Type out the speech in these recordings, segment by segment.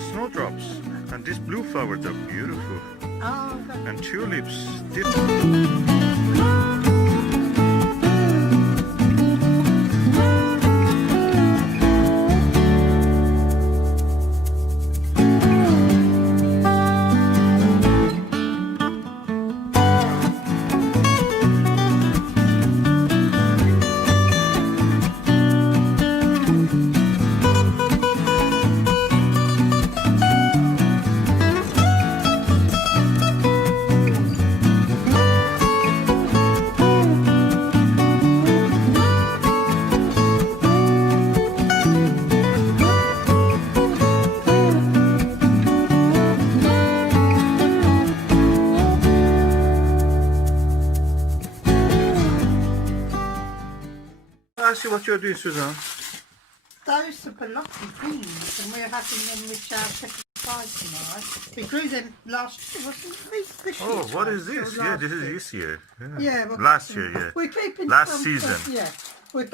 snowdrops. And these blue flowers are beautiful. Oh, And tulips. I see what you're doing, Susan. those are Borlotti beans, and we're having them with our shepherd's pie tonight. We grew them last year, wasn't it? This year, What is sorry, this? or Yeah, last this is year. this year. Yeah, well, Last year, yeah. We're keeping Last some, season. Yeah, we're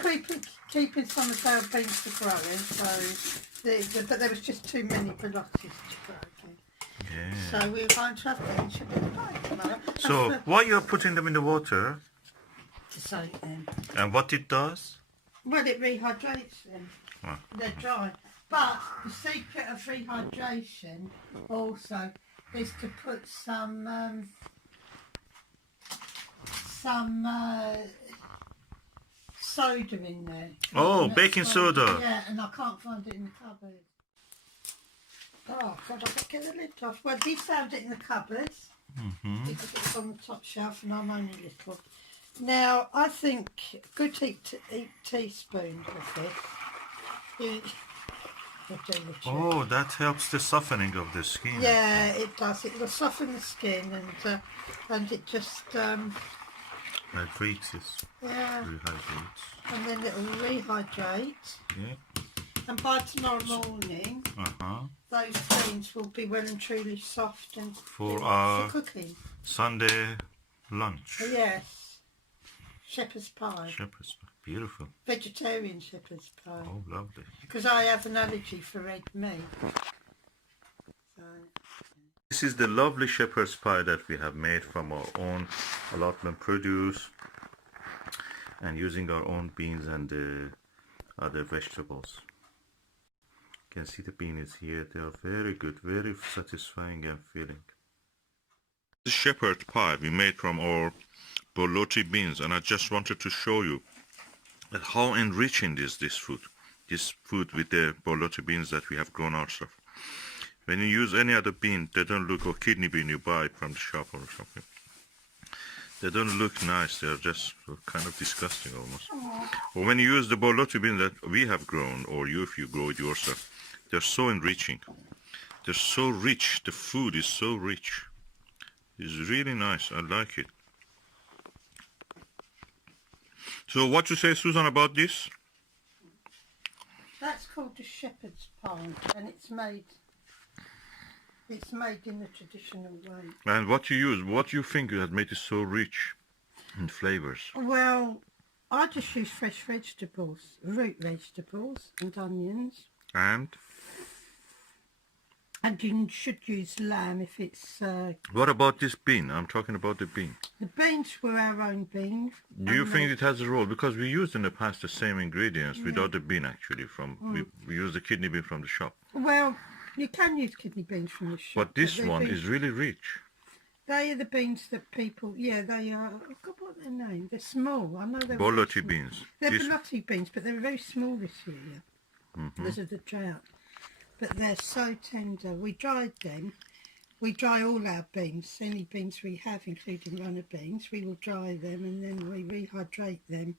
keeping some of our beans for growing. So, but there was just too many Borlottis to grow again. Yeah. So we're going to have them in shepherd's pie tomorrow. So, why you're putting them in the water, To soak them. and what it does? Well, it rehydrates them. Oh. They're dry. But the secret of rehydration also is to put some soda in there. Oh, And baking that's soda. Yeah, and I can't find it in the cupboard. Oh, God, I've got to get the lid off. Well, he found it in the cupboards. Mm-hmm. Because it was on the top shelf and I'm only little. Now, I think a good teaspoon of it. Oh, that helps the softening of the skin. Yeah, it does. It will soften the skin and it just Hydrates it. yeah, Rehydrates. and then it will rehydrate. Yeah. And by tomorrow morning, those beans will be well and truly soft and For for our cooking. Sunday lunch. Yes, shepherd's pie, Shepherd's pie. Beautiful. vegetarian shepherd's pie. Oh, lovely. Because I have an allergy for red meat. So. This is the lovely shepherd's pie that we have made from our own allotment produce and using our own beans and other vegetables. You can see the beans here. They are very good, very satisfying and filling. This shepherd's pie we made from our Borlotti beans, and I just wanted to show you how enriching is this food with the Borlotti beans that we have grown ourselves. When you use any other bean, they don't look, or kidney bean you buy from the shop or something, they don't look nice. They're just kind of disgusting almost. Or when you use the Borlotti bean that we have grown, or if you grow it yourself, they're so enriching. They're so rich. The food is so rich. It's really nice. I like it. So what you say, Susan, about this? That's called the shepherd's pie, and it's made in the traditional way. And what you use? What do you think that made it so rich in flavors? Well, I just use fresh vegetables, root vegetables and onions. And you should use lamb if it's... What about this bean? I'm talking about the bean. The beans were our own beans. Do you think it has a role? Because we used in the past the same ingredients without the bean actually. We used the kidney bean from the shop. Well, you can use kidney beans from the shop. But this one is really rich. They are the beans that people... Yeah, they are... I forgot what they're named. They're small. I know they're... Borlotti beans. They're Borlotti beans, but they're very small this year because of the drought. But they're so tender. We dried them. We dry all our beans, any beans we have, including runner beans. We will dry them and then we rehydrate them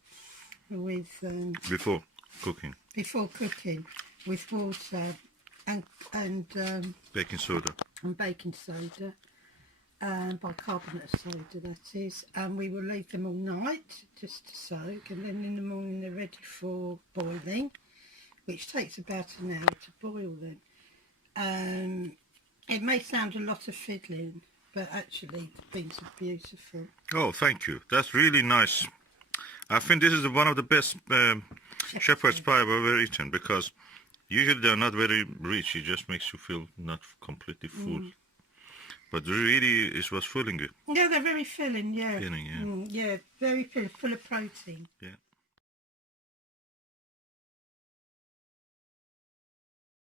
with... Before cooking. Before cooking, with water and Baking soda. And baking soda, bicarbonate soda that is. And we will leave them all night just to soak, and then in the morning they're ready for boiling, which takes about an hour to boil them. It may sound a lot of fiddling, but actually the beans are beautiful. Oh, thank you. That's really nice. I think this is one of the best shepherd's pie I've ever eaten, because Usually they're not very rich. It just makes you feel not completely full. But really, it was filling you. Yeah, they're very filling, yeah. Filling, yeah. Yeah, very filling, full of protein. Yeah.